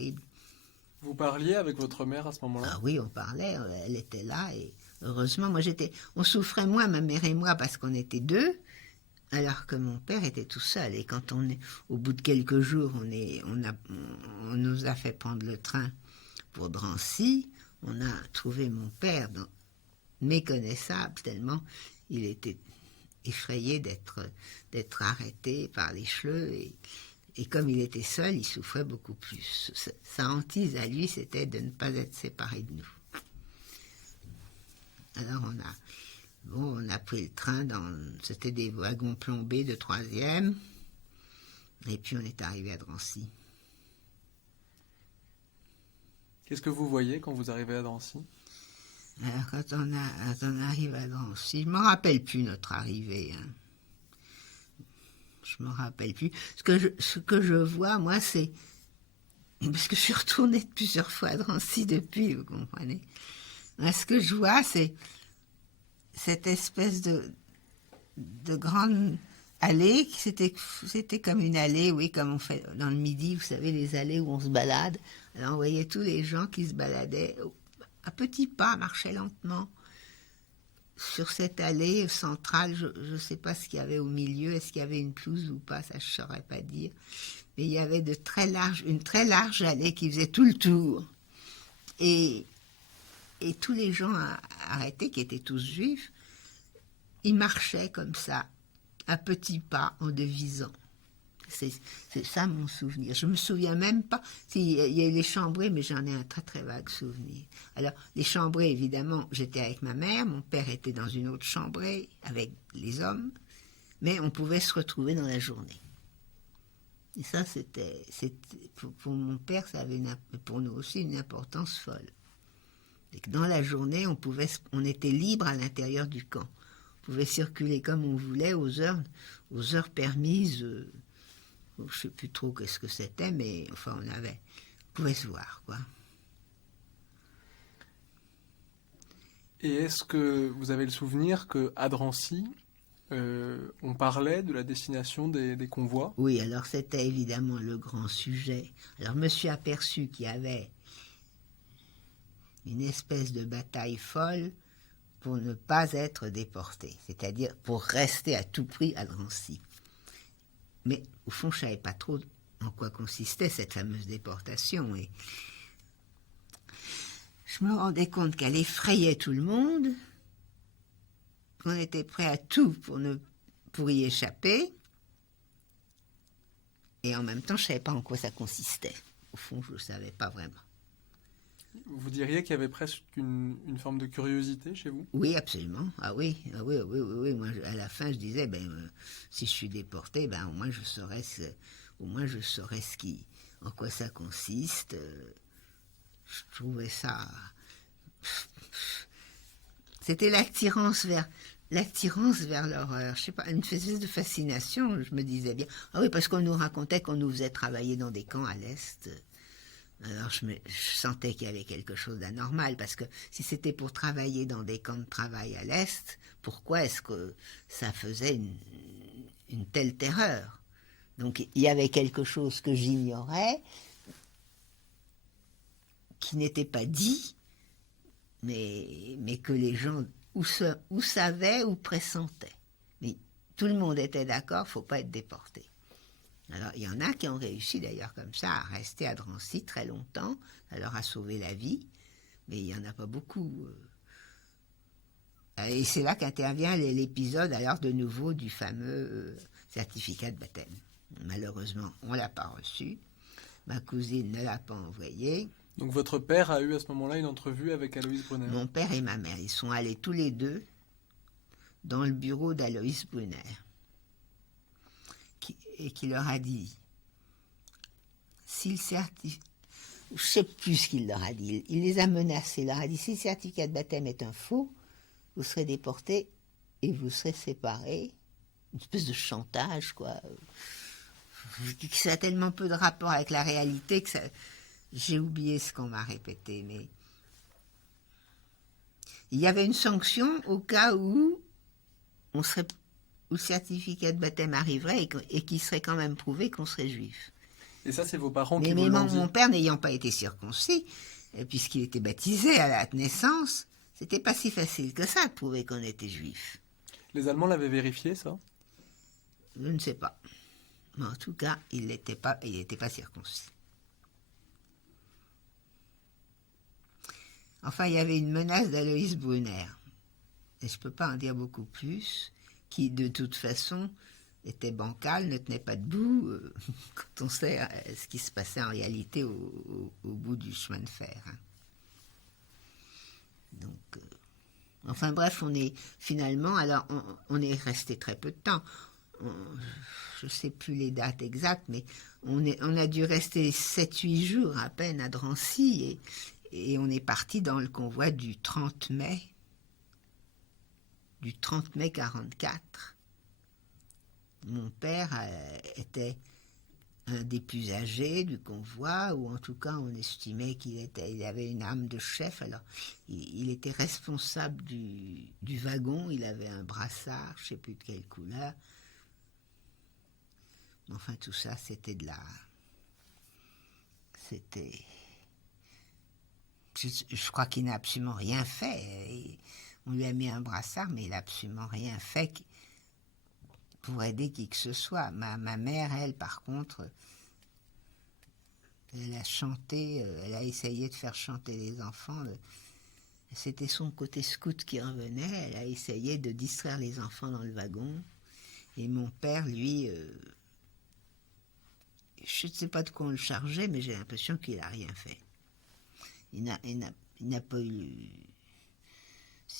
horrible. Vous parliez avec votre mère à ce moment-là? Ah oui, on parlait, elle était là et heureusement, on souffrait moins, ma mère et moi, parce qu'on était deux, alors que mon père était tout seul. Et quand au bout de quelques jours, on nous a fait prendre le train pour Drancy, on a trouvé mon père méconnaissable tellement il était effrayé d'être arrêté par les chleux et comme il était seul, il souffrait beaucoup plus. Sa hantise à lui, c'était de ne pas être séparé de nous. Alors on a pris le train c'était des wagons plombés de 3e, et puis on est arrivé à Drancy. Qu'est-ce que vous voyez quand vous arrivez à Drancy? Alors quand on arrive à Drancy, je ne me rappelle plus notre arrivée. Hein. Je me rappelle plus. Ce que je vois, moi, c'est... Parce que je suis retournée plusieurs fois à Drancy depuis, vous comprenez. Moi, ce que je vois, c'est cette espèce de grande allée. C'était comme une allée, oui, comme on fait dans le Midi, vous savez, les allées où on se balade. Alors on voyait tous les gens qui se baladaient à petits pas, marchaient lentement sur cette allée centrale. Je ne sais pas ce qu'il y avait au milieu, est-ce qu'il y avait une pelouse ou pas, ça je ne saurais pas dire. Mais il y avait une très large allée qui faisait tout le tour. Et tous les gens arrêtés, qui étaient tous juifs, ils marchaient comme ça, à petits pas, en devisant. C'est ça mon souvenir. Je me souviens même pas. Il y a eu les chambrées, mais j'en ai un très très vague souvenir. Alors, les chambrées, évidemment, j'étais avec ma mère, mon père était dans une autre chambrée avec les hommes, mais on pouvait se retrouver dans la journée. Et ça, c'était pour mon père, ça avait pour nous aussi une importance folle. Et que dans la journée, on était libre à l'intérieur du camp. On pouvait circuler comme on voulait aux heures permises. Je ne sais plus trop qu'est-ce que c'était, mais enfin, on pouvait se voir, quoi. Et est-ce que vous avez le souvenir qu'à Drancy, on parlait de la destination des convois? Oui, alors c'était évidemment le grand sujet. Alors, je me suis aperçu qu'il y avait une espèce de bataille folle pour ne pas être déporté, c'est-à-dire pour rester à tout prix à Drancy. Mais au fond, je ne savais pas trop en quoi consistait cette fameuse déportation. Et je me rendais compte qu'elle effrayait tout le monde, qu'on était prêt à tout pour y échapper. Et en même temps, je ne savais pas en quoi ça consistait. Au fond, je ne savais pas vraiment. Vous diriez qu'il y avait presque une forme de curiosité chez vous? Oui, absolument. Ah oui. Moi, à la fin, je disais, si je suis déporté, au moins je saurais en quoi ça consiste. Je trouvais ça. C'était l'attirance vers l'horreur. Je sais pas, une espèce de fascination. Je me disais bien. Ah oui, parce qu'on nous racontait qu'on nous faisait travailler dans des camps à l'est. Alors je sentais qu'il y avait quelque chose d'anormal, parce que si c'était pour travailler dans des camps de travail à l'Est, pourquoi est-ce que ça faisait une telle terreur? Donc il y avait quelque chose que j'ignorais, qui n'était pas dit, mais que les gens ou savaient ou pressentaient. Mais tout le monde était d'accord, il ne faut pas être déporté. Alors, il y en a qui ont réussi d'ailleurs comme ça à rester à Drancy très longtemps, ça leur a sauvé la vie, mais il n'y en a pas beaucoup. Et c'est là qu'intervient l'épisode alors de nouveau du fameux certificat de baptême. Malheureusement, on ne l'a pas reçu, ma cousine ne l'a pas envoyé. Donc votre père a eu à ce moment-là une entrevue avec Aloïs Brunner? Mon père et ma mère, ils sont allés tous les deux dans le bureau d'Aloïs Brunner. Et qui leur a dit, je ne sais plus ce qu'il leur a dit, il les a menacés, il leur a dit, si le certificat de baptême est un faux, vous serez déportés et vous serez séparés. Une espèce de chantage, quoi. Ça a tellement peu de rapport avec la réalité que j'ai oublié ce qu'on m'a répété, mais il y avait une sanction au cas où où le certificat de baptême arriverait et qu'il serait quand même prouvé qu'on serait juif. Et ça, c'est vos parents qui Mais vous l'ont mon dit? père n'ayant pas été circoncis, puisqu'il était baptisé à la naissance, c'était pas si facile que ça de prouver qu'on était juif. Les Allemands l'avaient vérifié, ça? Je ne sais pas. Mais en tout cas, il n'était pas circoncis. Enfin, il y avait une menace d'Aloïs Brunner. Et je ne peux pas en dire beaucoup plus, qui de toute façon était bancal, ne tenait pas debout, quand on sait ce qui se passait en réalité au bout du chemin de fer. Hein. Donc, enfin bref, on est finalement, alors on est resté très peu de temps. Je ne sais plus les dates exactes, mais on a dû rester 7-8 jours à peine à Drancy, et on est parti dans le convoi du 30 mai 44. Mon père était un des plus âgés du convoi, ou en tout cas on estimait qu'il avait une âme de chef. Alors il était responsable du wagon, il avait un brassard, je ne sais plus de quelle couleur. Enfin tout ça c'était je crois qu'il n'a absolument rien fait. On lui a mis un brassard, mais il n'a absolument rien fait pour aider qui que ce soit. Ma mère, elle, par contre, elle a chanté, elle a essayé de faire chanter les enfants. C'était son côté scout qui revenait. Elle a essayé de distraire les enfants dans le wagon. Et mon père, lui, je ne sais pas de quoi on le chargeait, mais j'ai l'impression qu'il n'a rien fait. Il n'a pas eu...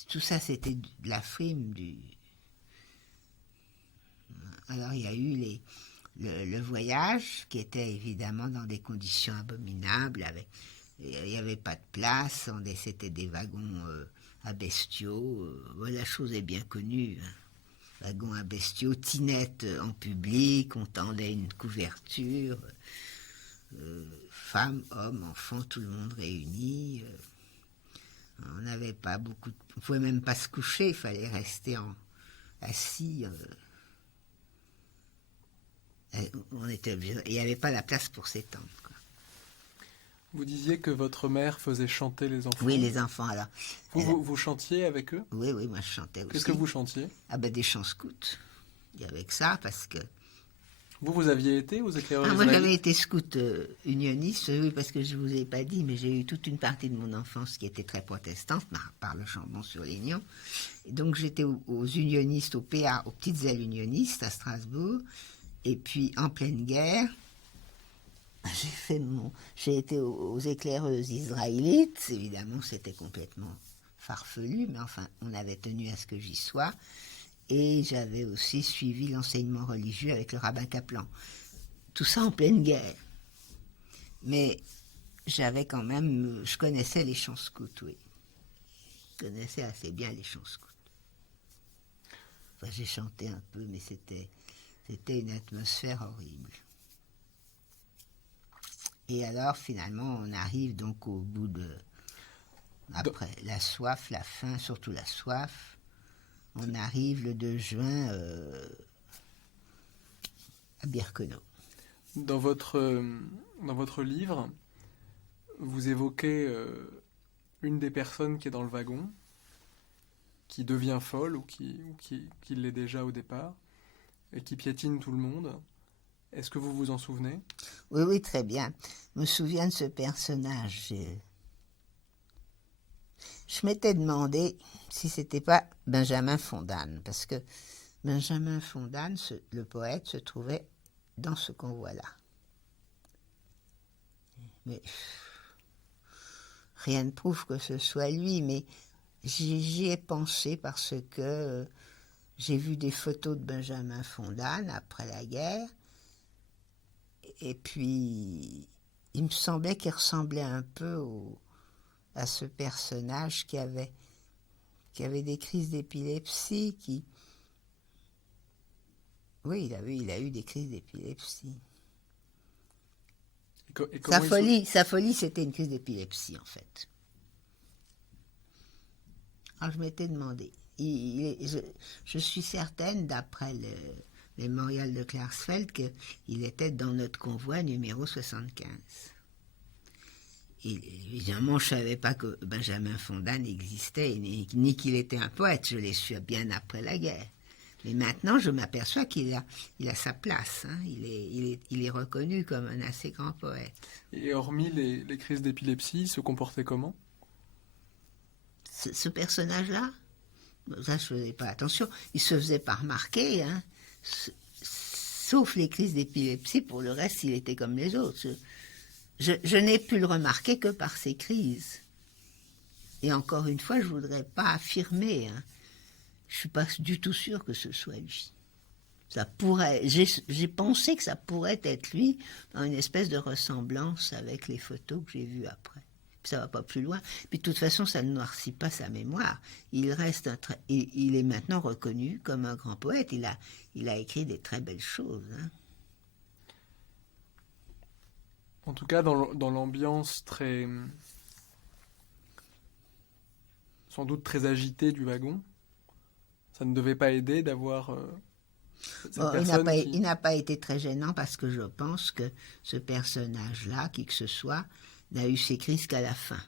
Tout ça, c'était de la frime, Alors, il y a eu le voyage, qui était évidemment dans des conditions abominables. Il n'y avait pas de place, c'était des wagons à bestiaux. La chose est bien connue. Hein. Wagons à bestiaux, tinette en public, on tendait une couverture. Femmes, hommes, enfants, tout le monde réuni. On n'avait pas beaucoup on ne pouvait même pas se coucher, il fallait rester assis. Il n'y avait pas la place pour s'étendre. Quoi. Vous disiez que votre mère faisait chanter les enfants. Oui, les enfants, alors. Vous chantiez avec eux? Oui, moi je chantais aussi. Qu'est-ce que vous chantiez? Ah ben des chants scouts. Il y avait que ça, parce que... Vous aviez été aux éclaireurs moi israélites? j'avais été scout unioniste, oui, parce que je ne vous ai pas dit, mais j'ai eu toute une partie de mon enfance qui était très protestante, par le Chambon-sur-Lignon. Donc j'étais aux unionistes, au PA, aux petites ailes unionistes à Strasbourg. Et puis en pleine guerre, j'ai été aux éclaireuses israélites. Évidemment, c'était complètement farfelu, mais enfin, on avait tenu à ce que j'y sois. Et j'avais aussi suivi l'enseignement religieux avec le rabbin Kaplan. Tout ça en pleine guerre. Mais j'avais quand même... Je connaissais les chants scouts, oui. Je connaissais assez bien les chants scouts. Enfin, j'ai chanté un peu, mais c'était une atmosphère horrible. Et alors, finalement, on arrive donc au bout après la soif, la faim, surtout la soif, on arrive le 2 juin à Birkenau. Dans votre livre, vous évoquez une des personnes qui est dans le wagon, qui devient folle ou qui l'est déjà au départ, et qui piétine tout le monde. Est-ce que vous vous en souvenez? Oui, très bien. Je me souviens de ce personnage. Je m'étais demandé si c'était pas Benjamin Fondane, parce que Benjamin Fondane, le poète, se trouvait dans ce convoi-là. Mais rien ne prouve que ce soit lui, mais j'y ai pensé parce que j'ai vu des photos de Benjamin Fondane après la guerre, et puis il me semblait qu'il ressemblait un peu à ce personnage qui avait des crises d'épilepsie, Oui, il a eu des crises d'épilepsie. Sa folie, c'était une crise d'épilepsie, en fait. Alors, je m'étais demandé. Je suis certaine, d'après mémorial de Klarsfeld qu'il était dans notre convoi numéro 75. Et évidemment, je ne savais pas que Benjamin Fonda n'existait, ni qu'il était un poète. Je l'ai su bien après la guerre. Mais maintenant, je m'aperçois qu'il a sa place. Hein. Il est reconnu comme un assez grand poète. Et hormis les crises d'épilepsie, il se comportait comment? Ce personnage-là, ça, je ne faisais pas attention. Il se faisait pas remarquer. Hein. Sauf les crises d'épilepsie, pour le reste, il était comme les autres. Je n'ai pu le remarquer que par ces crises. Et encore une fois, je ne voudrais pas affirmer. Hein. Je ne suis pas du tout sûre que ce soit lui. Ça pourrait, j'ai pensé que ça pourrait être lui dans une espèce de ressemblance avec les photos que j'ai vues après. Puis ça ne va pas plus loin. Puis de toute façon, ça ne noircit pas sa mémoire. Il est maintenant reconnu comme un grand poète. Il a écrit des très belles choses. Hein. En tout cas, dans l'ambiance sans doute très agitée du wagon, ça ne devait pas aider d'avoir cette personne il n'a pas été très gênant parce que je pense que ce personnage-là, qui que ce soit, n'a eu ses crises qu'à la fin.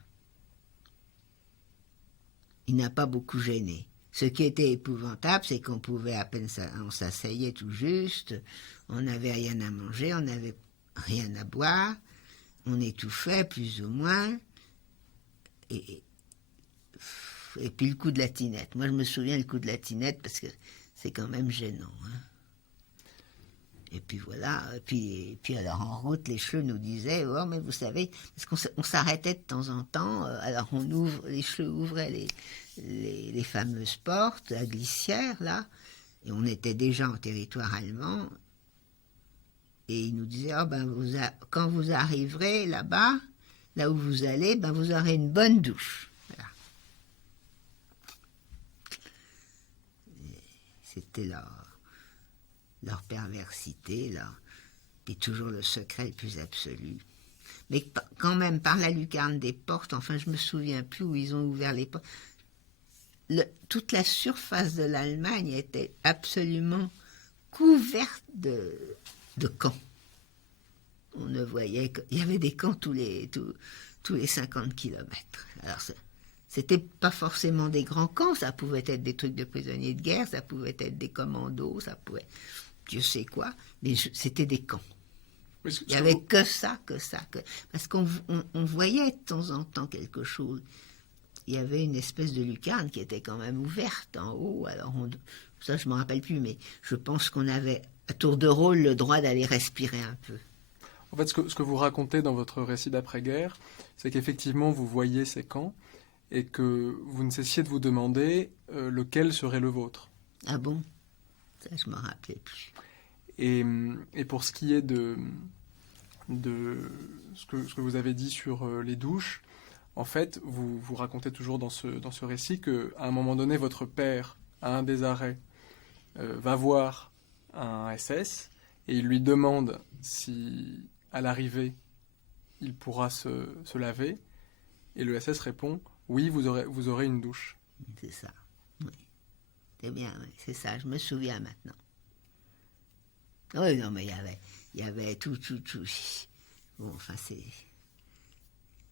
Il n'a pas beaucoup gêné. Ce qui était épouvantable, c'est qu'on pouvait à peine, on s'asseyait tout juste, on n'avait rien à manger, on n'avait rien à boire, on étouffait plus ou moins, et puis le coup de la tinette. Moi, je me souviens du coup de la tinette parce que c'est quand même gênant. Hein. Et puis voilà, puis alors en route, les chleux nous disaient, oh mais vous savez, parce qu'on s'arrêtait de temps en temps, alors les chleux ouvraient les fameuses portes à glissière, là, et on était déjà en territoire allemand, et ils nous disaient, oh quand vous arriverez là-bas, là où vous allez, vous aurez une bonne douche. Voilà. C'était leur perversité, et toujours le secret le plus absolu. Mais quand même, par la lucarne des portes, enfin, je me souviens plus où ils ont ouvert les portes. Toute la surface de l'Allemagne était absolument couverte de camps. On ne voyait qu'il y avait des camps tous les 50 kilomètres. Alors, c'était pas forcément des grands camps, ça pouvait être des trucs de prisonniers de guerre, ça pouvait être des commandos, ça pouvait... Dieu sait quoi, mais c'était des camps. Il n'y avait que ça. Parce qu'on voyait de temps en temps quelque chose. Il y avait une espèce de lucarne qui était quand même ouverte en haut. Alors ça, je ne me rappelle plus, mais je pense qu'on avait à tour de rôle le droit d'aller respirer un peu. En fait, ce que vous racontez dans votre récit d'après-guerre, c'est qu'effectivement, vous voyez ces camps et que vous ne cessiez de vous demander lequel serait le vôtre. Ah bon? Ça, je ne me rappelais plus. Et pour ce qui est de ce que vous avez dit sur les douches, en fait, vous racontez toujours dans ce récit qu'à un moment donné, votre père, à un des arrêts, va voir un SS et il lui demande si, à l'arrivée, il pourra se laver. Et le SS répond, oui, vous aurez une douche. C'est ça, oui. C'est bien, oui, c'est ça, je me souviens maintenant. Oui, non, mais il y avait tout. Bon, enfin,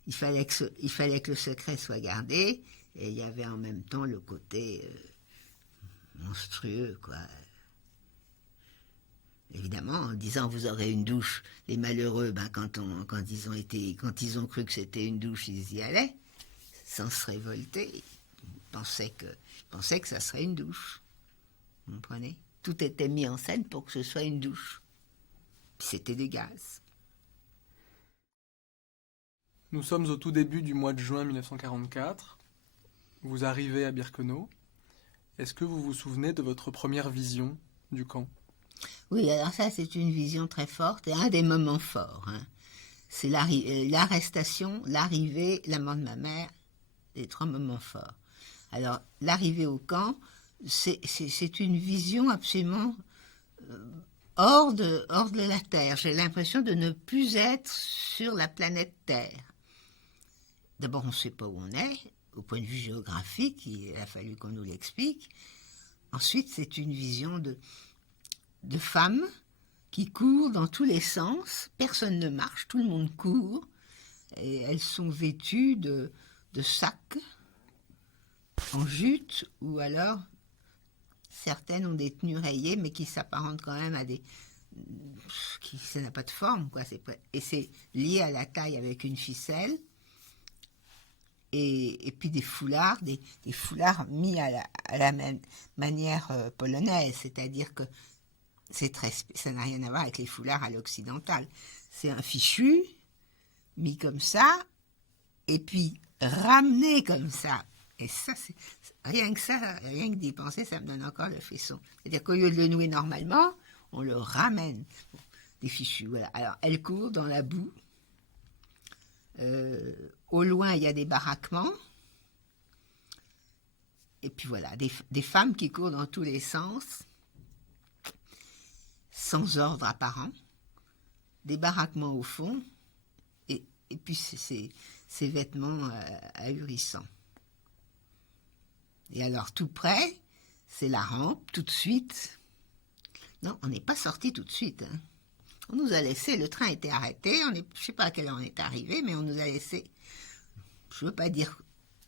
il fallait que le secret soit gardé, et il y avait en même temps le côté monstrueux, quoi. Évidemment, en disant vous aurez une douche, les malheureux, quand ils ont cru que c'était une douche, ils y allaient, sans se révolter. Ils pensaient que ça serait une douche. Vous comprenez? Tout était mis en scène pour que ce soit une douche. Puis c'était du gaz. Nous sommes au tout début du mois de juin 1944. Vous arrivez à Birkenau. Est-ce que vous vous souvenez de votre première vision du camp? Oui, alors ça, c'est une vision très forte et un des moments forts. Hein. C'est l'arrestation, l'arrivée, la mort de ma mère, les 3 moments forts. Alors, l'arrivée au camp, c'est une vision absolument hors de la Terre. J'ai l'impression de ne plus être sur la planète Terre. D'abord, on ne sait pas où on est, au point de vue géographique, il a fallu qu'on nous l'explique. Ensuite, c'est une vision de femmes qui courent dans tous les sens. Personne ne marche, tout le monde court. Et elles sont vêtues de sacs en jute, ou alors certaines ont des tenues rayées, mais qui s'apparentent quand même à des... ça n'a pas de forme, quoi. Et c'est lié à la taille avec une ficelle. Et puis des foulards, des foulards mis à la même manière polonaise, c'est-à-dire que ça n'a rien à voir avec les foulards à l'occidental. C'est un fichu mis comme ça, et puis ramené comme ça. Et ça, rien que d'y penser, ça me donne encore le frisson. C'est-à-dire qu'au lieu de le nouer normalement, on le ramène. Bon, des fichus, voilà. Alors, elle court dans la boue. Au loin, il y a des baraquements. Et puis voilà, des femmes qui courent dans tous les sens, sans ordre apparent. Des baraquements au fond. Et puis ces vêtements ahurissants. Et alors, tout près, c'est la rampe, tout de suite. Non, on n'est pas sorti tout de suite. Hein. On nous a laissé, le train était arrêté, je ne sais pas à quelle heure on est arrivé, mais on nous a laissé, je ne veux pas dire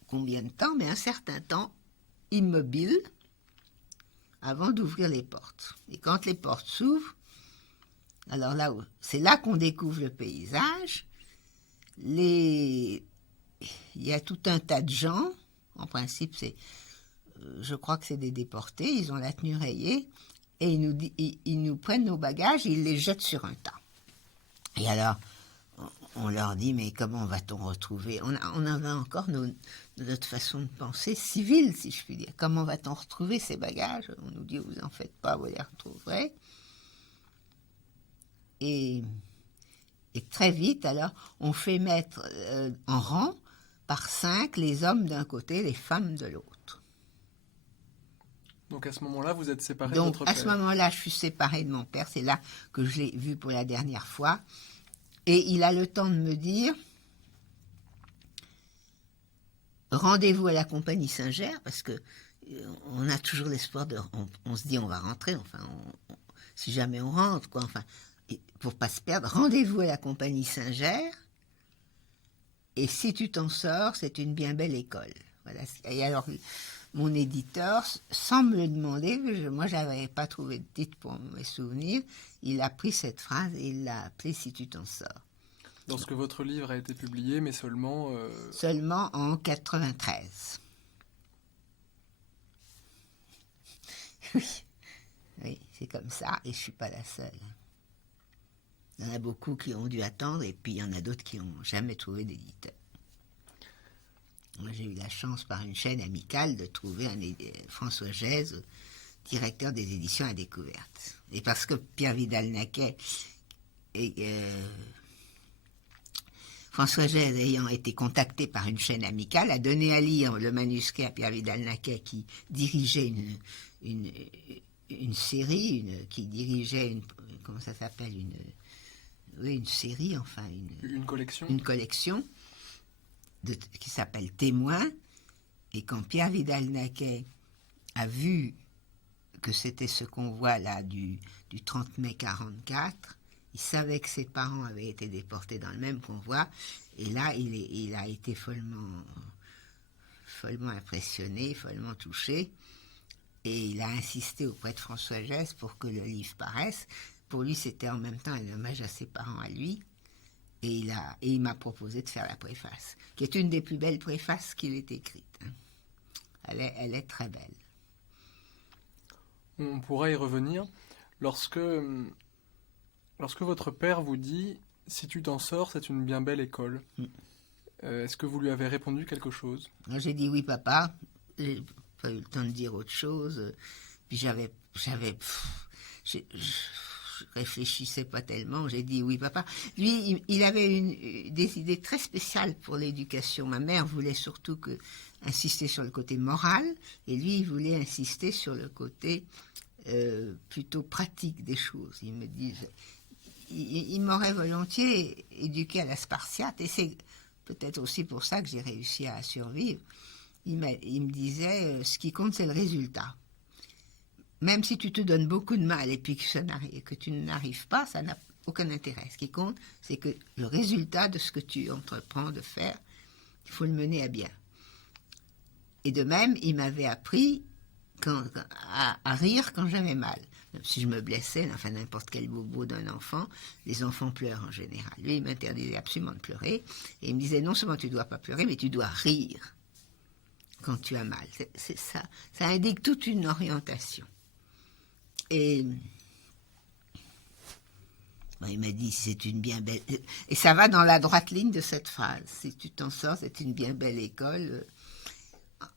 combien de temps, mais un certain temps, immobile, avant d'ouvrir les portes. Et quand les portes s'ouvrent, alors là, c'est là qu'on découvre le paysage. Il y a tout un tas de gens, en principe, je crois que c'est des déportés, ils ont la tenue rayée, et ils nous prennent nos bagages et ils les jettent sur un tas. Et alors, on leur dit, mais comment va-t-on retrouver... On avait encore notre façon de penser civile, si je puis dire. Comment va-t-on retrouver ces bagages? On nous dit, vous en faites pas, vous les retrouverez. Et très vite, alors, on fait mettre en rang par 5 les hommes d'un côté, les femmes de l'autre. Donc à ce moment-là, vous êtes séparés de Donc votre père. à ce moment-là, je suis séparée de mon père. C'est là que je l'ai vu pour la dernière fois. Et il a le temps de me dire, rendez-vous à la compagnie Saint-Ger, parce que on a toujours l'espoir on se dit on va rentrer, enfin, si jamais on rentre, quoi, enfin, pour pas se perdre, rendez-vous à la compagnie Saint-Ger, et si tu t'en sors, c'est une bien belle école. Voilà. Et alors, mon éditeur, sans me le demander, moi je n'avais pas trouvé de titre pour mes souvenirs, il a pris cette phrase et il l'a appelée « Si tu t'en sors ». Lorsque votre livre a été publié, mais seulement... Seulement en 93. Oui, c'est comme ça, et je ne suis pas la seule. Il y en a beaucoup qui ont dû attendre, et puis il y en a d'autres qui n'ont jamais trouvé d'éditeur. Moi, j'ai eu la chance, par une chaîne amicale, de trouver François Gèze, directeur des éditions à découverte. Et parce que Pierre Vidal-Naquet François Gèze, ayant été contacté par une chaîne amicale, a donné à lire le manuscrit à Pierre Vidal-Naquet, qui dirigeait une série, qui dirigeait comment ça s'appelle, une série, enfin une collection. Une collection qui s'appelle Témoin. Et quand Pierre Vidal-Naquet a vu que c'était ce convoi-là du 30 mai 1944, il savait que ses parents avaient été déportés dans le même convoi, et là, il a été follement impressionné, follement touché, et il a insisté auprès de François Gèze pour que le livre paraisse. Pour lui, c'était en même temps un hommage à ses parents, à lui, et il m'a proposé de faire la préface, qui est une des plus belles préfaces qu'il ait écrites. Elle est très belle. On pourra y revenir. Lorsque votre père vous dit « Si tu t'en sors, c'est une bien belle école », est-ce que vous lui avez répondu quelque chose? J'ai dit « Oui, papa ». J'ai pas eu le temps de dire autre chose. Puis je réfléchissais pas tellement. J'ai dit « Oui, papa ». Lui, il avait des idées très spéciales pour l'éducation. Ma mère voulait surtout insister sur le côté moral, et lui, il voulait insister sur le côté plutôt pratique des choses. Il me disait... Il m'aurait volontiers éduqué à la Spartiate, et c'est peut-être aussi pour ça que j'ai réussi à survivre. Il me disait, ce qui compte, c'est le résultat. même si tu te donnes beaucoup de mal et puis que tu n'arrives pas, ça n'a aucun intérêt. Ce qui compte, c'est que le résultat de ce que tu entreprends de faire, il faut le mener à bien. Et de même, il m'avait appris à rire quand j'avais mal. Même si je me blessais, enfin n'importe quel bobo d'un enfant, les enfants pleurent en général. Lui, il m'interdisait absolument de pleurer. Et il me disait, non seulement tu ne dois pas pleurer, mais tu dois rire quand tu as mal. C'est ça. Ça indique toute une orientation. Et il m'a dit, c'est une bien belle... Et ça va dans la droite ligne de cette phrase. Si tu t'en sors, c'est une bien belle école.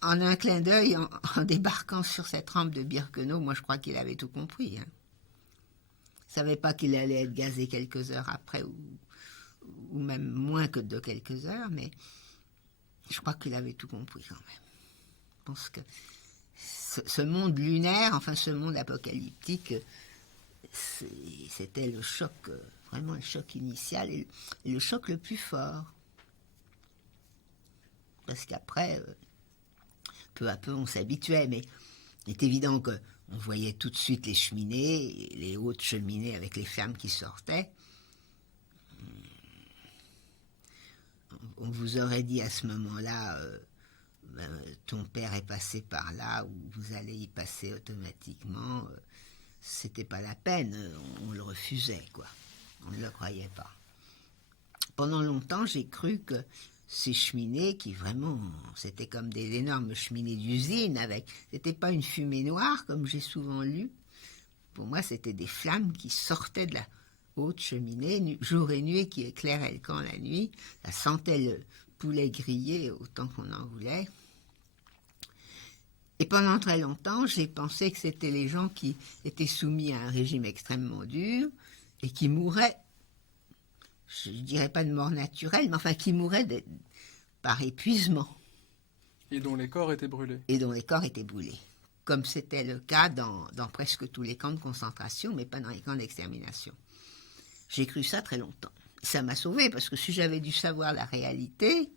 En un clin d'œil, en débarquant sur cette rampe de Birkenau, moi je crois qu'il avait tout compris. Hein. Il ne savait pas qu'il allait être gazé quelques heures après, ou même moins que de quelques heures, mais je crois qu'il avait tout compris quand même. Je pense que ce monde lunaire, enfin ce monde apocalyptique, c'était le choc, vraiment le choc initial et le choc le plus fort. Parce qu'après, peu à peu, on s'habituait, mais il est évident qu'on voyait tout de suite les cheminées, les hautes cheminées avec les femmes qui sortaient. On vous aurait dit à ce moment-là, ton père est passé par là, ou vous allez y passer automatiquement. C'était pas la peine, on le refusait, quoi. On ne le croyait pas. Pendant longtemps, j'ai cru que ces cheminées, qui vraiment, c'était comme des énormes cheminées d'usine, c'était pas une fumée noire, comme j'ai souvent lu. Pour moi, c'était des flammes qui sortaient de la haute cheminée, jour et nuit, qui éclairaient le camp la nuit. Ça sentait le poulet grillé autant qu'on en voulait. Et pendant très longtemps, j'ai pensé que c'était les gens qui étaient soumis à un régime extrêmement dur et qui mouraient, je ne dirais pas de mort naturelle, mais enfin qui mouraient par épuisement. Et dont les corps étaient brûlés. Et dont les corps étaient brûlés. Comme c'était le cas dans presque tous les camps de concentration, mais pas dans les camps d'extermination. J'ai cru ça très longtemps. Ça m'a sauvé, parce que si j'avais dû savoir la réalité...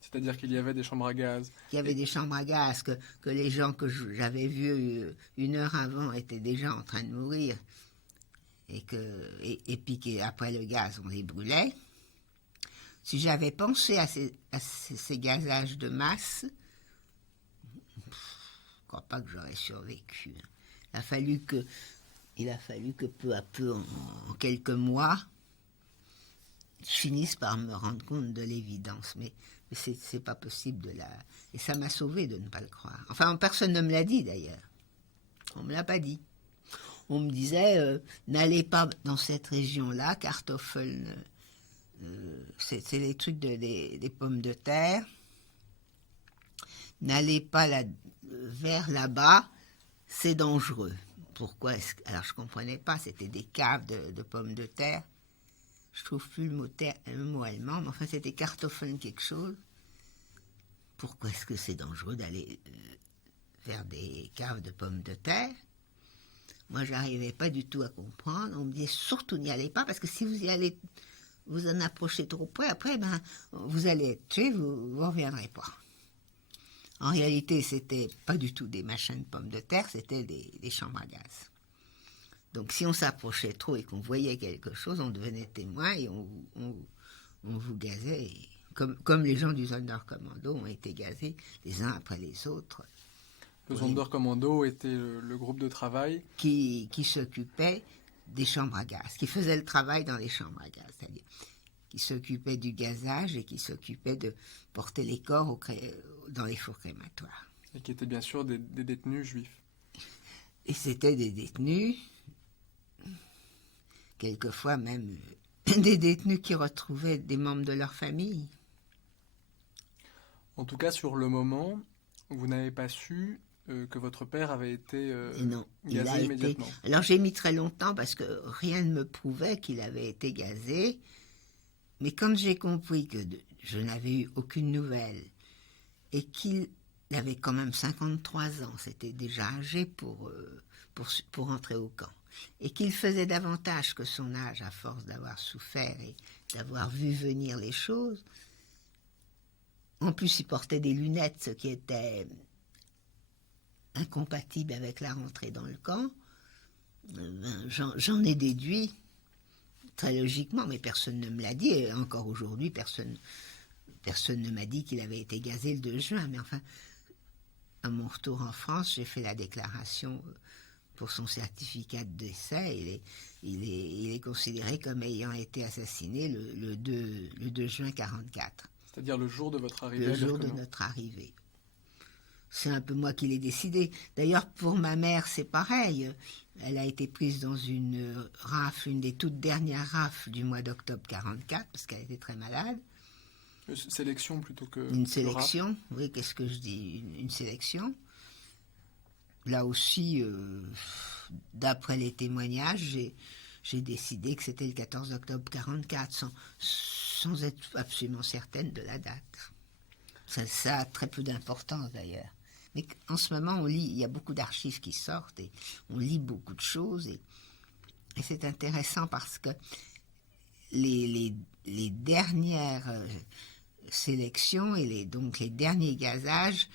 C'est-à-dire qu'il y avait des chambres à gaz. Qu'il y avait des chambres à gaz, que les gens que j'avais vus une heure avant étaient déjà en train de mourir, et puis qu'après le gaz, on les brûlait. Si j'avais pensé à ces gazages de masse, je ne crois pas que j'aurais survécu. Il a fallu que peu à peu, en quelques mois, je finisse par me rendre compte de l'évidence. Mais c'est pas possible Et ça m'a sauvé de ne pas le croire. Enfin, personne ne me l'a dit d'ailleurs. On ne me l'a pas dit. On me disait, n'allez pas dans cette région-là, Kartoffeln, c'est les trucs des pommes de terre. N'allez pas vers là-bas, c'est dangereux. Pourquoi alors je ne comprenais pas, c'était des caves de pommes de terre. Je ne trouve plus le mot allemand, mais enfin c'était Kartoffeln quelque chose. Pourquoi est-ce que c'est dangereux d'aller vers des caves de pommes de terre? Moi, je n'arrivais pas du tout à comprendre. On me disait surtout n'y allez pas, parce que si vous y allez, vous en approchez trop près, après, vous allez être tué, vous ne reviendrez pas. En réalité, c'était pas du tout des machins de pommes de terre, c'était des chambres à gaz. Donc, si on s'approchait trop et qu'on voyait quelque chose, on devenait témoin et on vous gazait. Comme les gens du Sonderkommando ont été gazés les uns après les autres. Le Sonderkommando était le groupe de travail qui s'occupait des chambres à gaz, qui faisait le travail dans les chambres à gaz, c'est-à-dire qui s'occupait du gazage et qui s'occupait de porter les corps dans les fours crématoires. Et qui étaient bien sûr des détenus juifs. Et c'était des détenus, quelquefois même des détenus qui retrouvaient des membres de leur famille. En tout cas, sur le moment, vous n'avez pas su que votre père avait été gazé immédiatement. Alors j'ai mis très longtemps parce que rien ne me prouvait qu'il avait été gazé. Mais quand j'ai compris que je n'avais eu aucune nouvelle et qu'il avait quand même 53 ans, c'était déjà âgé pour entrer au camp, et qu'il faisait davantage que son âge à force d'avoir souffert et d'avoir vu venir les choses. En plus, il portait des lunettes, ce qui était incompatible avec la rentrée dans le camp, j'en ai déduit très logiquement, mais personne ne me l'a dit, et encore aujourd'hui, personne ne m'a dit qu'il avait été gazé le 2 juin. Mais enfin, à mon retour en France, j'ai fait la déclaration pour son certificat de décès. Il est considéré comme ayant été assassiné le 2 juin 1944. C'est-à-dire le jour de votre arrivée Le jour de notre arrivée. C'est un peu moi qui l'ai décidé. D'ailleurs, pour ma mère, c'est pareil. Elle a été prise dans une rafle, une des toutes dernières rafles du mois d'octobre 1944, parce qu'elle était très malade. Sélection plutôt que... Une sélection, oui, qu'est-ce que je dis? Une sélection. Là aussi, d'après les témoignages, j'ai décidé que c'était le 14 octobre 1944, sans être absolument certaine de la date. Ça a très peu d'importance d'ailleurs. Mais en ce moment, on lit, il y a beaucoup d'archives qui sortent et on lit beaucoup de choses. Et c'est intéressant parce que les dernières sélections et donc les derniers gazages,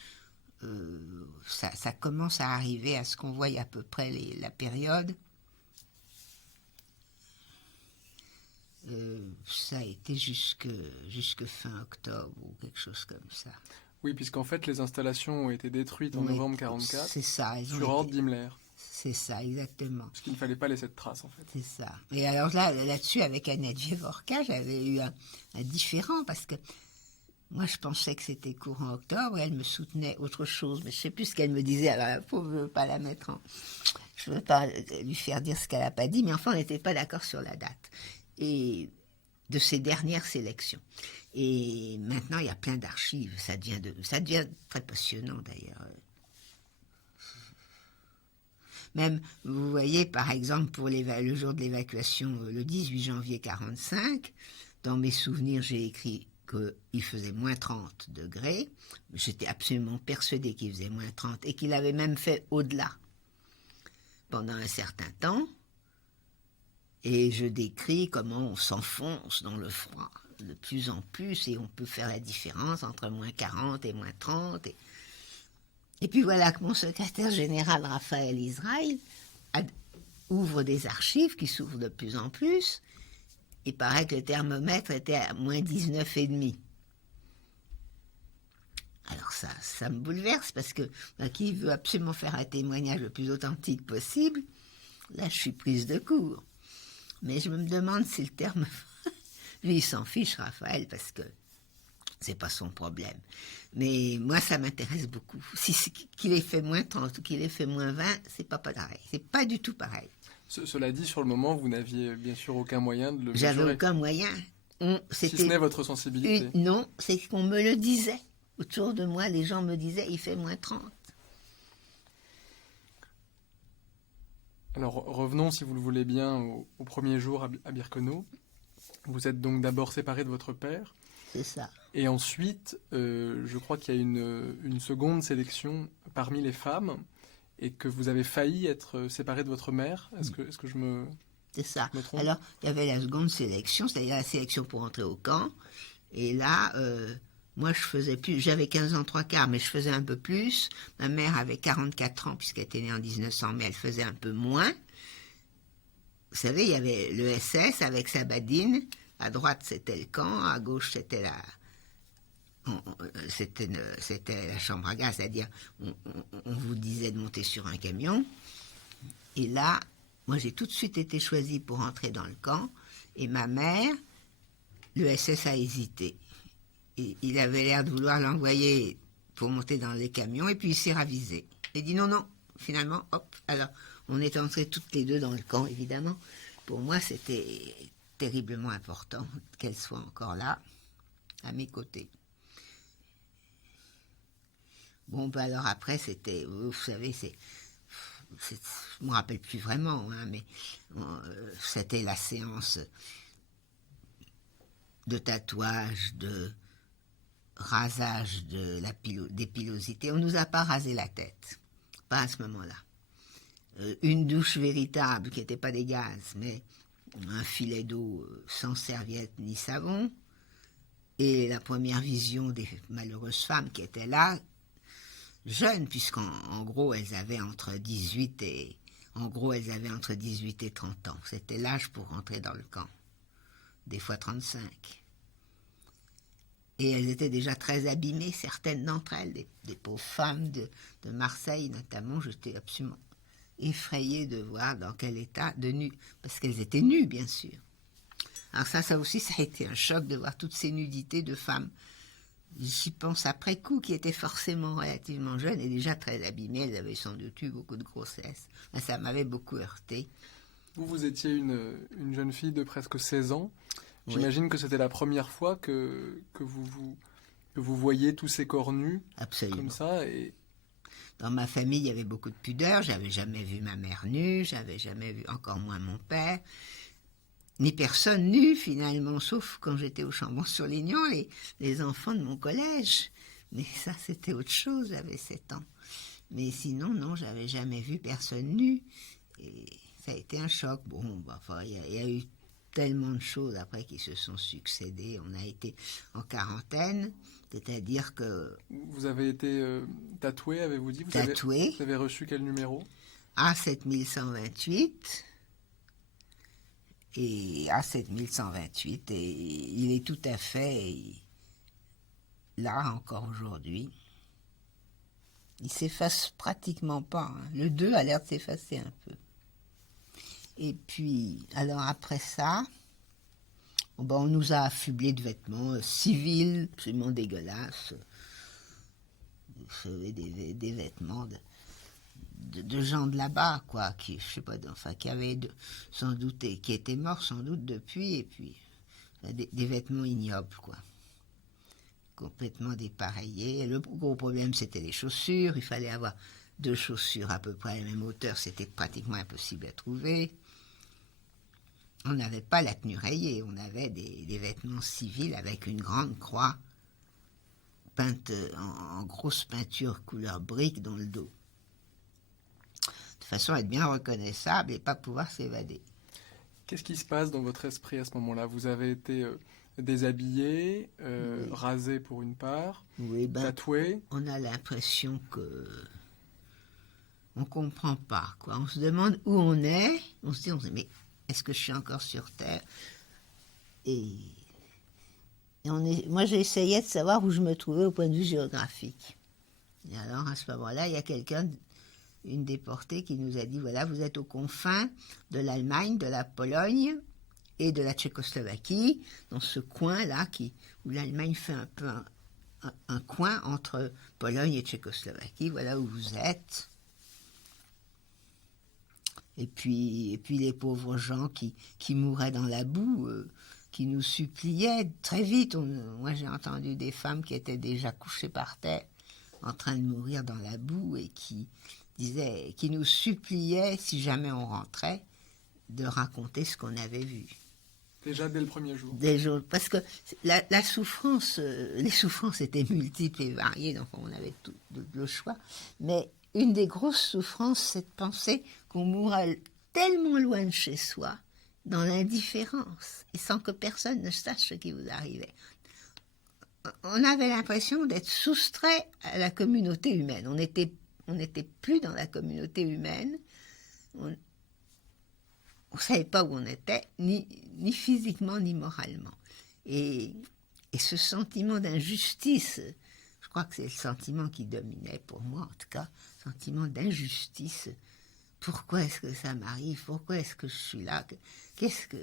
ça commence à arriver à ce qu'on voit à peu près la période. Ça a été jusque fin octobre ou quelque chose comme ça. Oui, puisqu'en fait, les installations ont été détruites en novembre 1944 c'est ça, sur ordre d'Himmler. C'est ça, exactement. Parce qu'il ne fallait pas laisser de traces, en fait. C'est ça. Et alors là-dessus, avec Annette Gévorka, j'avais eu un différend, parce que moi, je pensais que c'était courant octobre, et elle me soutenait autre chose, mais je ne sais plus ce qu'elle me disait. Alors, la pauvre, je ne veux pas la mettre en... Je ne veux pas lui faire dire ce qu'elle n'a pas dit, mais enfin, on n'était pas d'accord sur la date. Et de ces dernières sélections. Et maintenant, il y a plein d'archives. Ça devient très passionnant, d'ailleurs. Même, vous voyez, par exemple, pour le jour de l'évacuation, le 18 janvier 1945, dans mes souvenirs, j'ai écrit qu'il faisait moins 30 degrés. J'étais absolument persuadée qu'il faisait moins 30 et qu'il avait même fait au-delà pendant un certain temps. Et je décris comment on s'enfonce dans le froid de plus en plus et on peut faire la différence entre moins 40 et moins 30. Et puis voilà que mon secrétaire général, Raphaël Israël, ouvre des archives qui s'ouvrent de plus en plus. Il paraît que le thermomètre était à moins 19,5. Alors ça me bouleverse parce que qui veut absolument faire un témoignage le plus authentique possible, là je suis prise de court. Mais je me demande si le terme... Lui, il s'en fiche, Raphaël, parce que c'est pas son problème. Mais moi, ça m'intéresse beaucoup. Qu'il ait fait moins 30 ou qu'il ait fait moins 20, c'est pas pareil. C'est pas du tout pareil. Cela dit, sur le moment, vous n'aviez bien sûr aucun moyen de le mesurer. J'avais aucun moyen. Si ce n'est votre sensibilité. Non, c'est qu'on me le disait. Autour de moi, les gens me disaient, il fait moins 30. Alors revenons, si vous le voulez bien, au premier jour à Birkenau. Vous êtes donc d'abord séparé de votre père. C'est ça. Et ensuite, je crois qu'il y a une seconde sélection parmi les femmes et que vous avez failli être séparé de votre mère. Est-ce que je me... C'est ça. me trompe? Alors, il y avait la seconde sélection, c'est-à-dire la sélection pour entrer au camp. Et là, moi, je faisais plus. J'avais 15 ans, 3/4, mais je faisais un peu plus. Ma mère avait 44 ans, puisqu'elle était née en 1900, mais elle faisait un peu moins. Vous savez, il y avait le SS avec sa badine. À droite, c'était le camp. À gauche, c'était la chambre à gaz. C'est-à-dire, on vous disait de monter sur un camion. Et là, moi, j'ai tout de suite été choisie pour entrer dans le camp. Et ma mère, le SS a hésité. Et il avait l'air de vouloir l'envoyer pour monter dans les camions. Et puis, il s'est ravisé. Il dit non. Finalement, hop. Alors, on est entrés toutes les deux dans le camp, évidemment. Pour moi, c'était terriblement important qu'elle soit encore là, à mes côtés. Bon, ben alors après, c'était, vous savez, je ne me rappelle plus vraiment, hein, mais c'était la séance de tatouage, de rasage des pilosités. On ne nous a pas rasé la tête, pas à ce moment-là. Une douche véritable qui n'était pas des gaz, mais un filet d'eau sans serviette ni savon, et la première vision des malheureuses femmes qui étaient là, jeunes, puisqu'en gros, elles avaient entre 18 et... En gros, elles avaient entre 18 et 30 ans. C'était l'âge pour rentrer dans le camp. Des fois 35. Et elles étaient déjà très abîmées, certaines d'entre elles, des pauvres femmes de Marseille notamment. J'étais absolument effrayée de voir dans quel état de nues, parce qu'elles étaient nues, bien sûr. Alors ça aussi, ça a été un choc de voir toutes ces nudités de femmes. J'y pense après coup, qui étaient forcément relativement jeunes et déjà très abîmées. Elles avaient sans doute eu beaucoup de grossesse. Ça m'avait beaucoup heurté. Vous étiez une jeune fille de presque 16 ans. Oui. J'imagine que c'était la première fois que vous voyez tous ces corps nus. Absolument. Comme ça. Et... Dans ma famille, il y avait beaucoup de pudeur. J'avais jamais vu ma mère nue, j'avais jamais vu encore moins mon père, ni personne nue finalement, sauf quand j'étais au Chambon-sur-Lignon, les enfants de mon collège. Mais ça, c'était autre chose, j'avais 7 ans. Mais sinon, non, j'avais jamais vu personne nue. Et ça a été un choc. Bon, enfin, il y a eu tellement de choses après qui se sont succédées. On a été en quarantaine, c'est-à-dire que... Vous avez été tatoué, avez-vous dit? Tatoué. Vous avez reçu quel numéro? A7128. Et A7128. Et il est tout à fait là encore aujourd'hui. Il s'efface pratiquement pas. Hein. Le 2 a l'air de s'effacer un peu. Et puis, alors après ça, on nous a affublés de vêtements civils, absolument dégueulasses. Des vêtements de gens de là-bas, quoi, qui, je sais pas, enfin, qui avaient sans doute, qui étaient morts sans doute depuis, et puis des vêtements ignobles, quoi. Complètement dépareillés. Le gros problème, c'était les chaussures. Il fallait avoir 2 chaussures à peu près à la même hauteur. C'était pratiquement impossible à trouver. On n'avait pas la tenue rayée. On avait des vêtements civils avec une grande croix peinte en grosse peinture couleur brique dans le dos. De façon à être bien reconnaissable et pas pouvoir s'évader. Qu'est-ce qui se passe dans votre esprit à ce moment-là? Vous avez été déshabillé, Oui. rasé pour une part, Oui, tatoué. On a l'impression que on comprend pas, quoi. On se demande où on est. On se dit, mais est-ce que je suis encore sur Terre? Et moi, j'essayais de savoir où je me trouvais au point de vue géographique. Et alors, à ce moment-là, il y a une déportée qui nous a dit, voilà, vous êtes aux confins de l'Allemagne, de la Pologne et de la Tchécoslovaquie, dans ce coin-là où l'Allemagne fait un peu un coin entre Pologne et Tchécoslovaquie. Voilà où vous êtes. Et puis les pauvres gens qui mouraient dans la boue, qui nous suppliaient très vite. Moi, j'ai entendu des femmes qui étaient déjà couchées par terre, en train de mourir dans la boue, et qui nous suppliaient, si jamais on rentrait, de raconter ce qu'on avait vu. Déjà dès le premier jour. Parce que la souffrance, les souffrances étaient multiples et variées, donc on avait tout le choix. Mais une des grosses souffrances, c'est de penser qu'on mourra tellement loin de chez soi, dans l'indifférence, et sans que personne ne sache ce qui vous arrivait. On avait l'impression d'être soustrait à la communauté humaine. On n'était plus dans la communauté humaine. On ne savait pas où on était, ni physiquement, ni moralement. Et ce sentiment d'injustice, je crois que c'est le sentiment qui dominait pour moi, en tout cas, sentiment d'injustice. Pourquoi est-ce que ça m'arrive? Pourquoi est-ce que je suis là? Qu'est-ce que...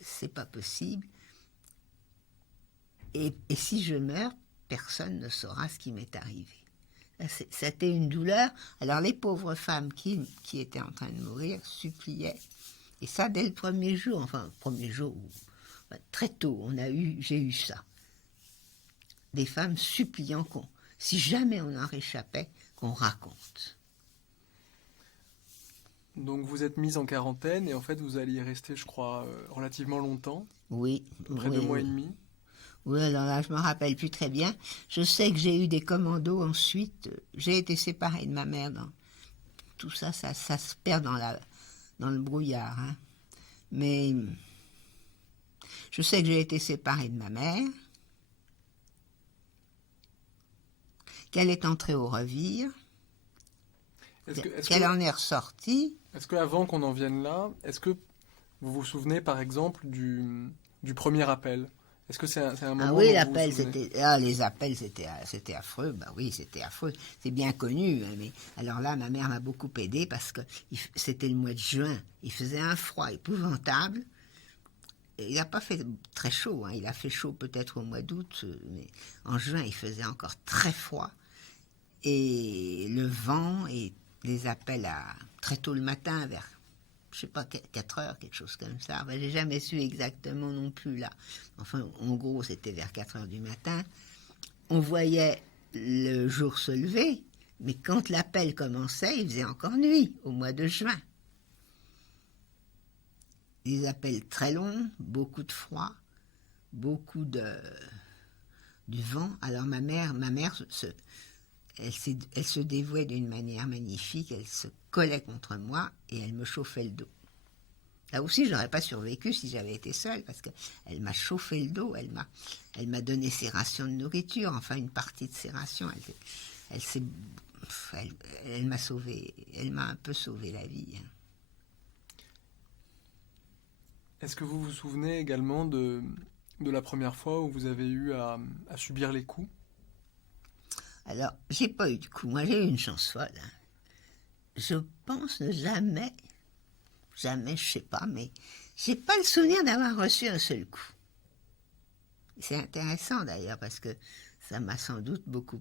C'est pas possible. Et si je meurs, personne ne saura ce qui m'est arrivé. C'était une douleur. Alors les pauvres femmes qui étaient en train de mourir suppliaient. Et ça, dès le premier jour, très tôt, j'ai eu ça. Des femmes suppliant si jamais on en réchappait, qu'on raconte. Donc vous êtes mise en quarantaine et en fait vous alliez rester, je crois, relativement longtemps. Oui. Près de 2 mois et demi. Oui, alors là, je ne me rappelle plus très bien. Je sais que j'ai eu des commandos ensuite. J'ai été séparée de ma mère. Tout ça, ça se perd dans le brouillard. Hein. Mais je sais que j'ai été séparée de ma mère. qu'elle est entrée au revire, qu'elle en est ressortie. Est-ce qu'avant qu'on en vienne là, est-ce que vous vous souvenez par exemple du premier appel? Est-ce que c'est un moment Ah oui, dont l'appel, vous vous souvenez? les appels, c'était affreux. Bah oui, c'était affreux. C'est bien connu. Hein, mais alors là, ma mère m'a beaucoup aidée parce que c'était le mois de juin. Il faisait un froid épouvantable. Et il n'a pas fait très chaud. Hein, il a fait chaud peut-être au mois d'août, mais en juin, il faisait encore très froid. Et le vent et les appels très tôt le matin, vers je sais pas, 4 heures, quelque chose comme ça. Ben, j'ai jamais su exactement non plus là. Enfin, en gros, c'était vers 4 heures du matin. On voyait le jour se lever, mais quand l'appel commençait, il faisait encore nuit, au mois de juin. Des appels très longs, beaucoup de froid, beaucoup du vent. Alors ma mère elle se dévouait d'une manière magnifique, elle se collait contre moi et elle me chauffait le dos. Là aussi, je n'aurais pas survécu si j'avais été seule, parce qu'elle m'a chauffé le dos, elle m'a donné ses rations de nourriture, enfin une partie de ses rations. Elle m'a sauvé, elle m'a un peu sauvé la vie. Est-ce que vous vous souvenez également de la première fois où vous avez eu à subir les coups? Alors, j'ai pas eu de coup, moi j'ai eu une chance folle. Hein. Je pense ne jamais, je sais pas, mais j'ai pas le souvenir d'avoir reçu un seul coup. C'est intéressant d'ailleurs parce que ça m'a sans doute beaucoup.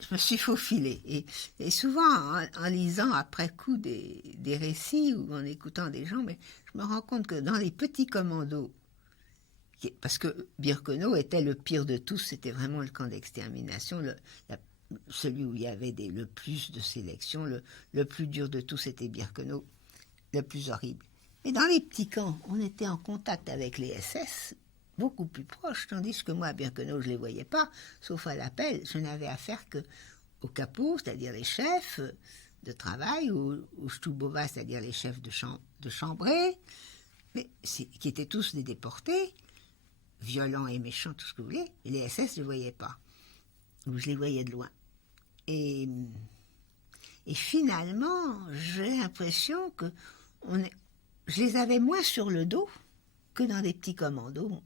Je me suis faufilée et souvent en lisant après coup des récits ou en écoutant des gens, mais je me rends compte que dans les petits commandos, parce que Birkenau était le pire de tous, c'était vraiment le camp d'extermination, celui où il y avait le plus de sélection, le plus dur de tous c'était Birkenau, le plus horrible. Mais dans les petits camps, on était en contact avec les SS, beaucoup plus proches, tandis que moi, à Birkenau, je ne les voyais pas, sauf à l'appel, je n'avais affaire qu'aux capots, c'est-à-dire les chefs de travail, ou Stubova, c'est-à-dire les chefs de chambrée, mais qui étaient tous des déportés, violents et méchants, tout ce que vous voulez, et les SS, je ne les voyais pas, ou je les voyais de loin. Et finalement, j'ai l'impression que je les avais moins sur le dos que dans des petits commandos,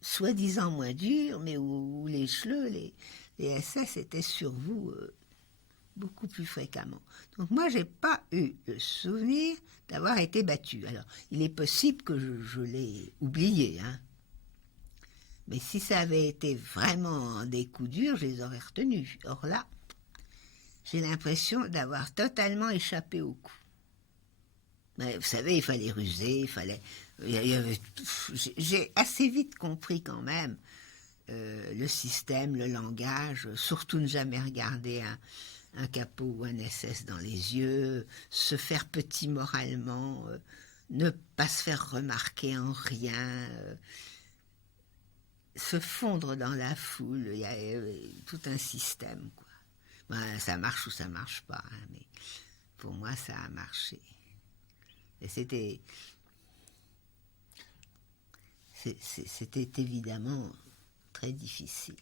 soi-disant moins durs, mais où les chleux, les SS étaient sur vous beaucoup plus fréquemment. Donc moi, j'ai pas eu le souvenir d'avoir été battu. Alors, il est possible que je l'ai oublié, hein. Mais si ça avait été vraiment des coups durs, je les aurais retenus. Or là, j'ai l'impression d'avoir totalement échappé au coup. Mais vous savez, il fallait ruser, j'ai assez vite compris quand même le système, le langage, surtout ne jamais regarder un capot ou un SS dans les yeux, se faire petit moralement, ne pas se faire remarquer en rien, se fondre dans la foule, il y a tout un système, quoi. Ben, ça marche ou ça marche pas, hein, mais pour moi ça a marché. Et c'était évidemment très difficile.